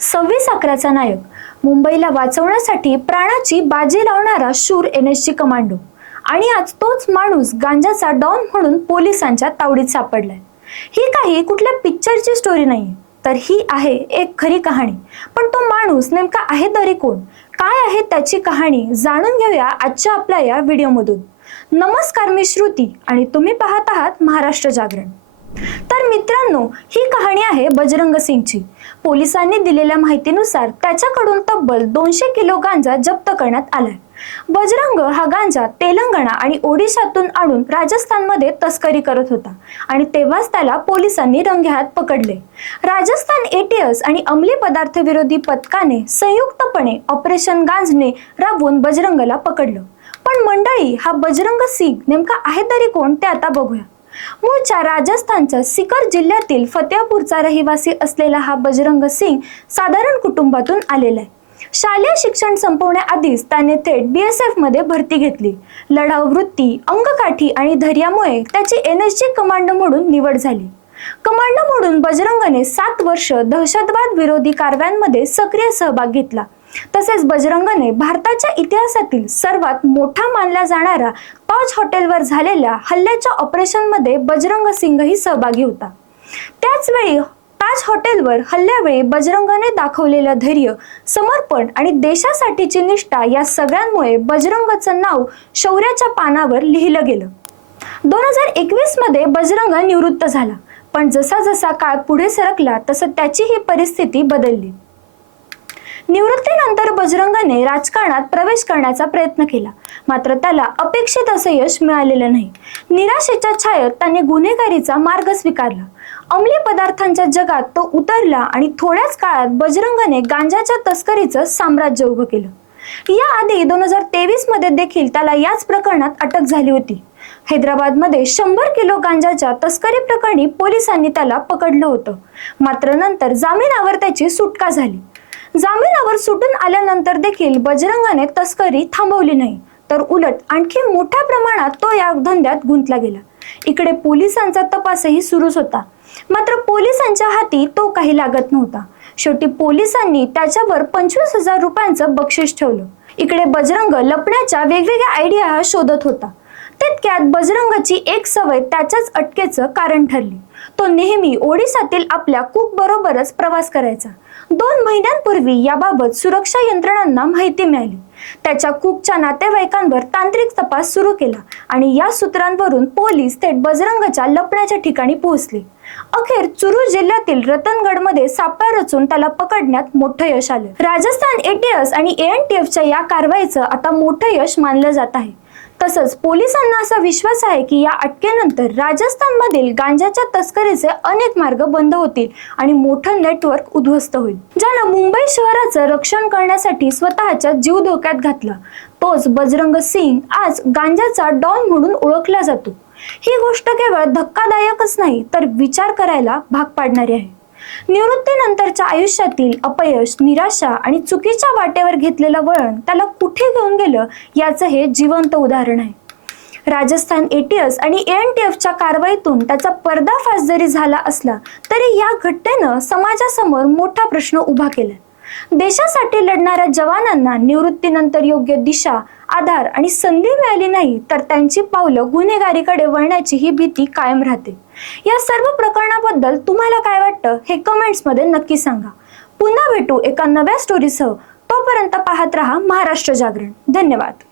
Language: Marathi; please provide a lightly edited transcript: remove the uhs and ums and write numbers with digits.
26/11चा नायक, मुंबईला वाचवण्यासाठी प्राणाची बाजी लावणारा शूर NSG कमांडो आणि आज तोच माणूस गांजाचा डॉन म्हणून पोलिसांच्या तावडीत सापडलाय। ही काही कुठल्या पिक्चरची स्टोरी नाही, तर ही आहे एक खरी कहाणी। पण तो माणूस नेमका आहे तरी कोण, काय आहे त्याची कहाणी, जाणून घेऊया आजच्या आपल्या या व्हिडिओमधून। नमस्कार, मी श्रुती आणि तुम्ही पाहत आहात महाराष्ट्र जागरण। तर मित्रांनो, ही कहाणी आहे बजरंग सिंगची। पोलिसांनी दिलेल्या माहितीनुसार त्याच्याकडून तब्बल 200 किलो गांजा जप्त करण्यात आलाय। बजरंग हा गांजा तेलंगणा आणि ओडिशातून आणून राजस्थानमध्ये तस्करी करत होता आणि तेव्हाच त्याला पोलिसांनी रंगेहात पकडले। राजस्थान ATS आणि अंमली पदार्थ विरोधी पथकाने संयुक्तपणे ऑपरेशन गांजणे राबवून बजरंगला पकडलं। पण मंडळी, हा बजरंग सिंग नेमका आहे तरी कोण ते आता बघूया। मूळच्या राजस्थानच्या सिकर जिल्ह्यातील फतेहपूरचा रहिवासी असलेला हा बजरंग सिंग साधारण कुटुंबातून आलेला आहे। शालेय शिक्षण संपवण्याआधीच त्याने थेट BSF मध्ये भरती घेतली। लढाऊ वृत्ती, अंगकाठी आणि धैर्यामुळे त्याची NSG कमांडो म्हणून निवड झाली। कमांडो म्हणून बजरंगने 7 वर्ष दहशतवाद विरोधी कारवायांमध्ये सक्रिय सहभाग घेतला। तसेच बजरंगने भारताच्या इतिहासातील सर्वात मोठा मानला जाणारा ताज हॉटेलवर झालेल्या हल्ल्याच्या ऑपरेशनमध्ये बजरंग सिंगही सहभागी होता। त्याच वेळी ताज हॉटेलवर हल्ल्यावेळी बजरंगने दाखवलेलं धैर्य, समर्पण आणि देशासाठीची निष्ठा या सगळ्यांमुळे बजरंगचं नाव शौर्याच्या पानावर लिहिलं गेलं। 2021 मध्ये बजरंग निवृत्त झाला, पण जसा जसा काळ पुढे सरकला तसं त्याची ही परिस्थिती बदलली। निवृत्तीनंतर बजरंगने राजकारणात प्रवेश करण्याचा प्रयत्न केला, मात्र त्याला अपेक्षित असं यश मिळालेलं नाही। निराशेच्या छायेत त्याने गुन्हेगारीचा मार्ग स्वीकारला। अंमली पदार्थांच्या जगात तो उतरला आणि थोड्याच काळात बजरंगने गांजाच्या तस्करीचं साम्राज्य उभं केलं। याआधी 2023 मध्ये देखील त्याला याच प्रकरणात अटक झाली होती। हैदराबादमध्ये 100 किलो गांजाच्या तस्करी प्रकरणी पोलिसांनी त्याला पकडलं होतं, मात्र नंतर जामिनावर त्याची सुटका झाली। जामिनावर सुटून आल्यानंतर देखील बजरंगने तस्करी थांबवली नाही, तर उलट आणखी मोठ्या प्रमाणात तो या धंद्यात गुंतला गेला। इकडे पोलिसांचा तपासही सुरूच होता, मात्र पोलिसांच्या हाती तो काही लागत नव्हता। शेवटी पोलिसांनी त्याच्यावर 25,000 रुपयांचं बक्षीस ठेवलं। इकडे बजरंग लपण्याच्या वेगवेगळ्या आयडिया शोधत होता। तितक्यात बजरंगची एक सवय त्याच्याच अटकेचं कारण ठरली। तो नेहमी ओडिशातील आपल्या कुक बरोबरच प्रवास करायचा। 2 महिन्यांपूर्वी याबाबत सुरक्षा यंत्रणांना माहिती मिळाली। त्याच्या कुकच्या नातेवाईकांवर तांत्रिक तपास सुरू केला आणि या सूत्रांवरून पोलीस थेट बजरंगच्या लपण्याच्या ठिकाणी पोहोचले। अखेर चुरू जिल्ह्यातील रतनगडमध्ये सापळा रचून त्याला पकडण्यात मोठं यश आलं। राजस्थान ATS आणि ANTFच्या या कारवाईचं आता मोठं यश मानलं जात आहे। तसंच पोलिसांना असा विश्वास आहे की या अटकेनंतर राजस्थानमधील गांजाच्या तस्करीचे अनेक मार्ग बंद होतील आणि मोठं नेटवर्क उद्ध्वस्त होईल। ज्यानं मुंबई शहराचं रक्षण करण्यासाठी स्वतःचा जीव धोक्यात घातला, तोच बजरंग सिंग आज गांजाचा डॉन म्हणून ओळखला जातो। ही गोष्ट केवळ धक्कादायकच नाही, तर विचार करायला भाग पाडणारी आहे। निवृत्तीनंतरच्या आयुष्यातील अपयश, निराशा आणि चुकीच्या वाटेवर घेतलेलं वळण त्याला कुठे घेऊन गेलं याचं हे जिवंत उदाहरण आहे। राजस्थान ATS आणि ANTFच्या कारवाईतून त्याचा पर्दाफाश जरी झाला असला तरी या घटनेनं समाजासमोर मोठा प्रश्न उभा केलाय। देशासाठी लढणाऱ्या जवानांना निवृत्तीनंतर योग्य दिशा, आधार आणि संधी मिळाली नाही तर त्यांची पावलं गुन्हेगारीकडे वळण्याची ही भीती कायम राहते। या सर्व प्रकरणाबद्दल तुम्हाला काय वाटतं हे कमेंट्समध्ये नक्की सांगा। पुन्हा भेटू एका नव्या स्टोरीसह, तोपर्यंत पाहत रहा महाराष्ट्र जागरण। धन्यवाद।